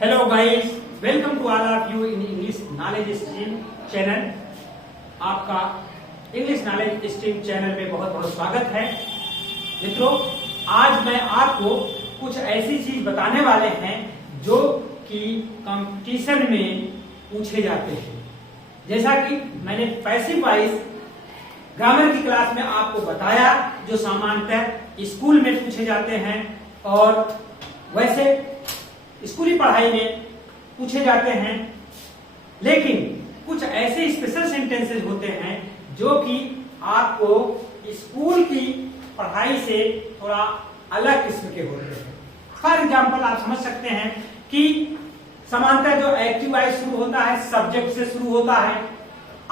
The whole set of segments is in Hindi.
Hello guys, welcome to all of you in English Knowledge Stream channel. आपका इंग्लिश नॉलेज स्ट्रीम चैनल में बहुत बहुत स्वागत है। मित्रों, आज मैं आपको कुछ ऐसी चीज बताने वाले हैं जो कि कंपटीशन में पूछे जाते हैं। जैसा कि मैंने पैसिव वॉइस ग्रामर की क्लास में आपको बताया, जो सामान्यतः स्कूल में पूछे जाते हैं और वैसे स्कूली पढ़ाई में पूछे जाते हैं, लेकिन कुछ ऐसे स्पेशल सेंटेंसेस होते हैं जो कि आपको स्कूल की पढ़ाई से थोड़ा अलग किस्म के होते हैं। फॉर एग्जाम्पल आप समझ सकते हैं कि समानतः जो एक्टिव वॉइस शुरू होता है सब्जेक्ट से शुरू होता है।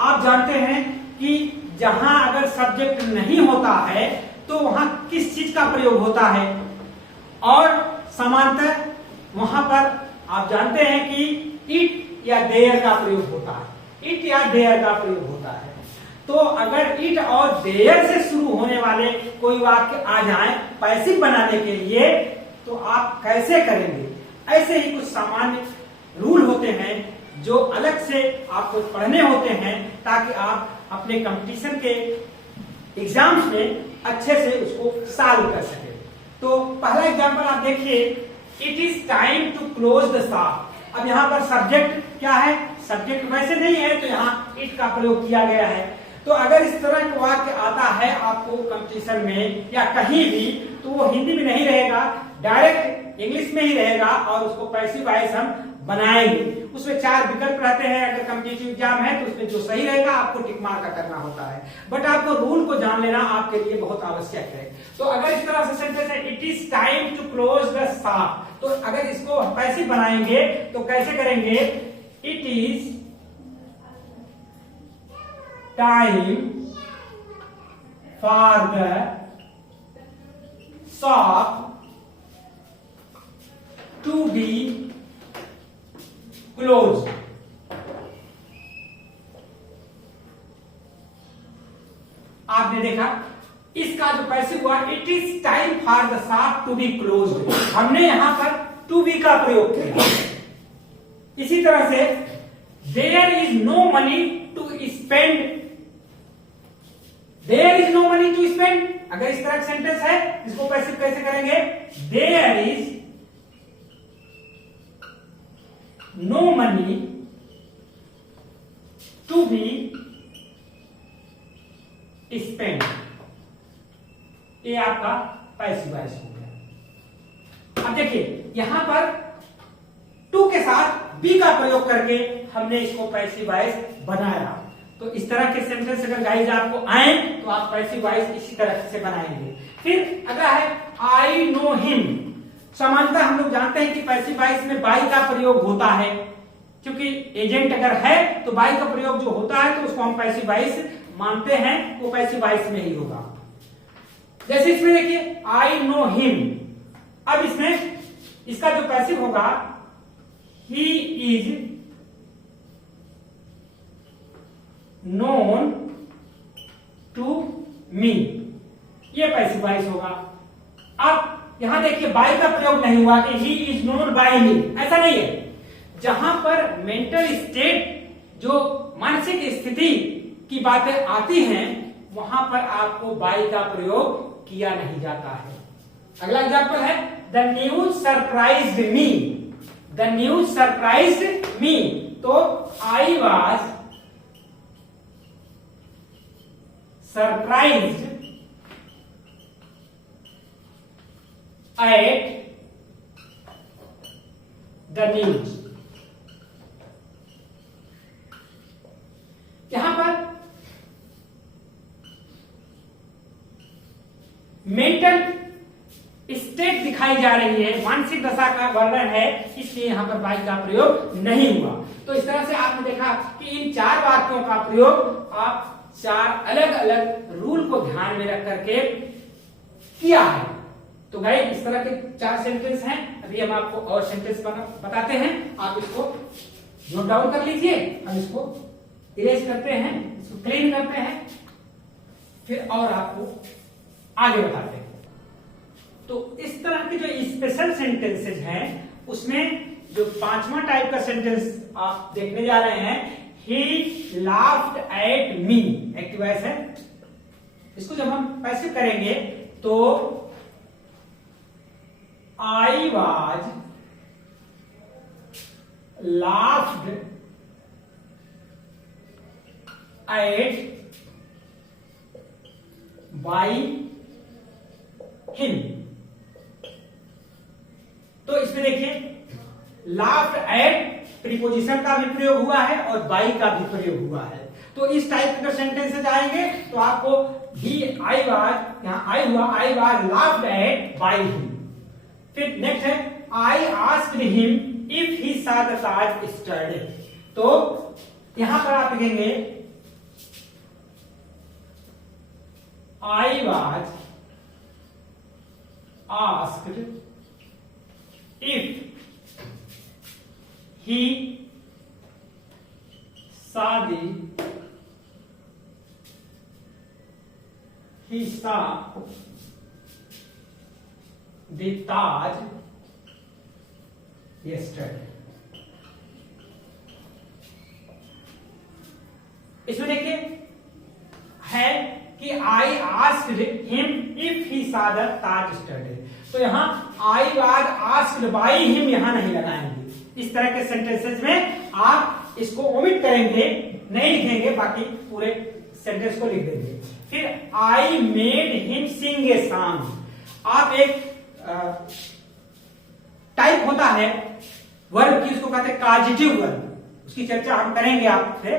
आप जानते हैं कि जहां अगर सब्जेक्ट नहीं होता है तो वहां किस चीज का प्रयोग होता है, और समानतः वहां पर आप जानते हैं कि इट या देयर का प्रयोग होता है। इट या देयर का प्रयोग होता है। तो अगर इट और देयर से शुरू होने वाले कोई वाक्य आ जाए पैसिव बनाने के लिए, तो आप कैसे करेंगे? ऐसे ही कुछ सामान्य रूल होते हैं जो अलग से आपको पढ़ने होते हैं, ताकि आप अपने कंपटीशन के एग्जाम्स में अच्छे से उसको सॉल्व कर सके। तो पहला एग्जांपल आप देखिए, it is time to close the shop. अब यहाँ पर सब्जेक्ट क्या है? सब्जेक्ट वैसे नहीं है, तो यहाँ इट का प्रयोग किया गया है। तो अगर इस तरह का वाक्य आता है आपको कंपटीशन में या कहीं भी, तो वो हिंदी में नहीं रहेगा, डायरेक्ट इंग्लिश में ही रहेगा, और उसको पैसिव वॉइस हम बनाएंगे। उसमें 4 विकल्प रहते हैं। अगर कॉम्पिटिटिव एग्जाम है तो उसमें जो सही रहेगा आपको टिक मार्क का करना होता है, बट आपको रूल को जान लेना आपके लिए बहुत आवश्यक है। तो अगर इस तरह से सेंटेंस है, it is time to close the shop, तो अगर इसको पैसिव बनाएंगे तो कैसे करेंगे? It is time for the shop to be close. आपने देखा इसका जो पैसिव हुआ, it is time for the shop to be close. हमने यहां पर टू बी का प्रयोग किया। इसी तरह से there is no money to spend. There is no money to spend, अगर इस तरह का सेंटेंस है, इसको पैसिव कैसे करेंगे? There is no money to be spend. ये आपका पैसिव वॉइस हो गया। अब देखिए यहां पर टू के साथ बी का प्रयोग करके हमने इसको पैसिव वॉइस बनाया। तो इस तरह के सेंटेंस अगर गाइस आपको आए तो आप पैसिव वॉइस इसी तरह से बनाएंगे। फिर अगला है आई नो हिम। सामान्यतः हम लोग जानते हैं कि पैसिव वॉइस में बाई का प्रयोग होता है, क्योंकि एजेंट अगर है तो बाई का प्रयोग जो होता है तो उसको हम पैसिव वॉइस मानते हैं, वो पैसिव वॉइस में ही होगा। जैसे इसमें देखिए आई नो हिम। अब इसमें इसका जो पैसिव होगा, he is known to me, ये पैसिव वॉइस होगा। अब यहां देखिए बाय का प्रयोग नहीं हुआ कि ही इज नोन बाय मी, ऐसा नहीं है। जहां पर मेंटल स्टेट, जो मानसिक स्थिति की बातें आती हैं, वहां पर आपको बाय का प्रयोग किया नहीं जाता है। अगला एग्जांपल है the news surprised me. The news surprised me, तो I was surprised at the news. यहां पर मेंटल स्टेट दिखाई जा रही है, मानसिक दशा का वर्णन है, इसलिए यहां पर बाई का प्रयोग नहीं हुआ। तो इस तरह से आपने देखा कि इन 4 वाक्यों का प्रयोग आप 4 अलग अलग रूल को ध्यान में रख करके किया है। तो गाइस इस तरह के 4 सेंटेंस हैं। अभी हम आपको और सेंटेंस बताते हैं, आप इसको नोट डाउन कर लीजिए। हम इसको इरेज करते हैं, इसको क्लीन करते हैं, फिर और आपको आगे बढ़ाते हैं। तो इस तरह के जो स्पेशल सेंटेंसेज हैं उसमें जो पांचवा टाइप का सेंटेंस आप देखने जा रहे हैं, he laughed at me, active voice है। इसको जब हम पैसिव करेंगे तो I was laughed at by him। तो इसमें देखिए laughed at प्रीपोजिशन का भी प्रयोग हुआ है और बाई का भी प्रयोग हुआ है। तो इस टाइप के सेंटेंसेस आएंगे तो आपको ही आई वाज, यहां आई हुआ, I was laughed eight by him. फिर नेक्स्ट है I asked him if he सा द ताज स्टडी। तो यहां पर आप लिखेंगे I was asked if he saw the Taj yesterday। इसमें देखिए है कि I asked him if he saw the Taj yesterday। तो यहां I was asked by him यहां नहीं लगाएंगे। इस तरह के सेंटेंसेस में आप इसको ओमिट करेंगे, नहीं लिखेंगे, बाकी पूरे सेंटेंस को लिख देंगे। फिर आई made him sing a song. आप एक टाइप होता है वर्ब की, उसको कहते हैं काजिटिव वर्ब, उसकी चर्चा हम करेंगे आपसे,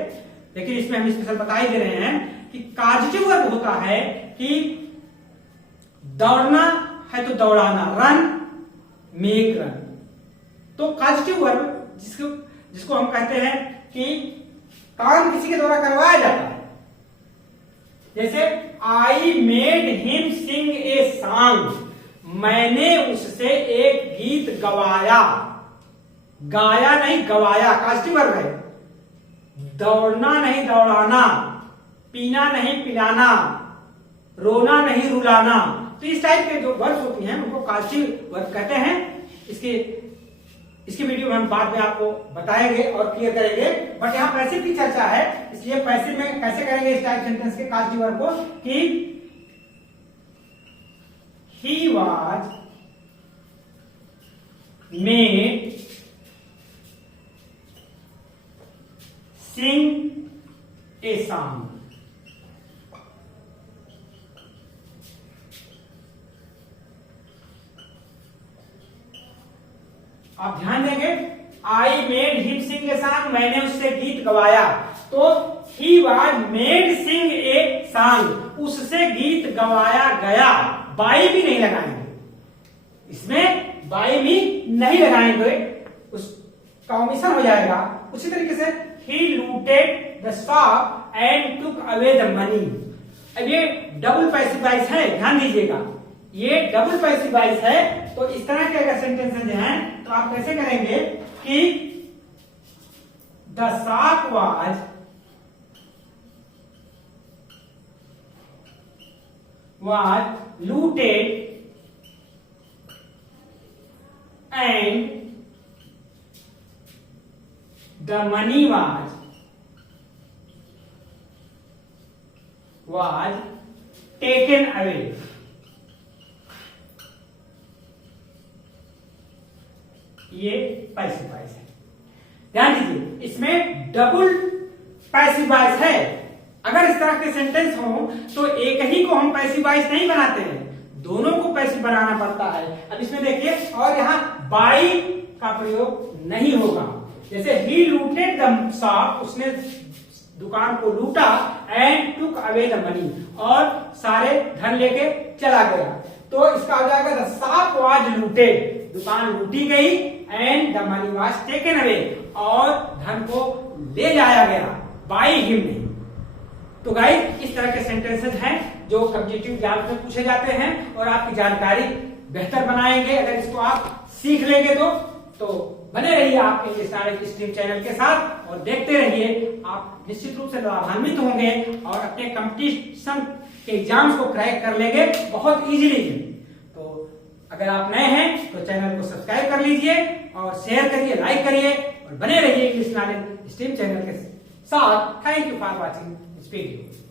लेकिन इसमें हम स्पेशल बता ही दे रहे हैं कि काजिटिव वर्ब होता है कि दौड़ना है तो दौड़ाना, रन मेक रन। तो काजिटिव वर्ब जिसको हम कहते हैं कि काम किसी के द्वारा करवाया जाता है, जैसे आई made him sing a song, मैंने उससे एक गीत गवाया, गाया नहीं गवाया, काजिटिव वर्ब है। दौड़ना नहीं दौड़ाना, पीना नहीं पिलाना, रोना नहीं रुलाना। तो इस टाइप के जो वर्ड्स होती हैं उनको काजिटिव वर्ब कहते हैं। इसकी वीडियो में हम बाद में आपको बताएंगे और क्लियर करेंगे, बट यहां पैसिव की चर्चा है, इसलिए पैसिव में कैसे करेंगे इस टाइप सेंटेंस के काजिटिव वर्ब को कि he was made sing a song. आप ध्यान देंगे, I made him sing a song, मैंने उससे गीत गवाया। तो he was made sing a song, उससे गीत गवाया गया। बाई भी नहीं लगाएंगे, इसमें बाई भी नहीं लगाएंगे, उसका ओमिशन हो जाएगा। उसी तरीके से ही looted the shop and took away the money. अब ये डबल पैसिव वॉइस है, ध्यान दीजिएगा, ये डबल पैसिव वॉइस है। तो इस तरह के अगर सेंटेंसेस हैं तो आप कैसे करेंगे कि the shop was looted and the money was taken away। ये पैसिव वॉइस है, ध्यान दीजिए, इसमें डबल पैसिव वॉइस है। अगर इस तरह के सेंटेंस हो तो एक ही को हम पैसिव वॉइस नहीं बनाते हैं, दोनों को पैसिव बनाना पड़ता है। अब इसमें देखिए, और यहां बाई का प्रयोग नहीं होगा। जैसे ही लूटेड द शॉप, उसने दुकान को लूटा, and took away the money, और सारे धन लेके चला गया। तो इसका हो जाएगा द शॉप वाज लूटेड, दुकान लूटी गई, and the money was taken away, और धन को ले जाया गया, बाय हिम नहीं। तो गाइस, इस तरह के सेंटेंसेस हैं जो कॉम्पिटिटिव एग्जाम में पूछे जाते हैं और आपकी जानकारी बेहतर बनाएंगे अगर इसको आप सीख लेंगे तो बने रहिए आप इंग्लिश नॉलेज स्ट्रीम चैनल के साथ और देखते रहिए। आप निश्चित रूप से लाभान्वित होंगे और अपने कंपटीशन के एग्जाम्स को क्रैक कर लेंगे बहुत इजीली। तो अगर आप नए हैं तो चैनल को सब्सक्राइब कर लीजिए और शेयर करिए, लाइक करिए और बने रहिए इंग्लिश नॉलेज स्ट्रीम चैनल के साथ। Thank you for watching this video.